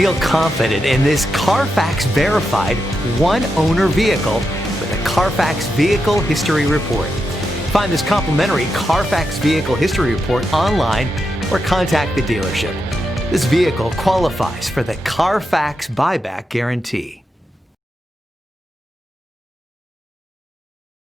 Feel confident in this Carfax verified one-owner vehicle with a Carfax Vehicle History Report. Find this complimentary Carfax Vehicle History Report online or contact the dealership. This vehicle qualifies for the Carfax Buyback Guarantee.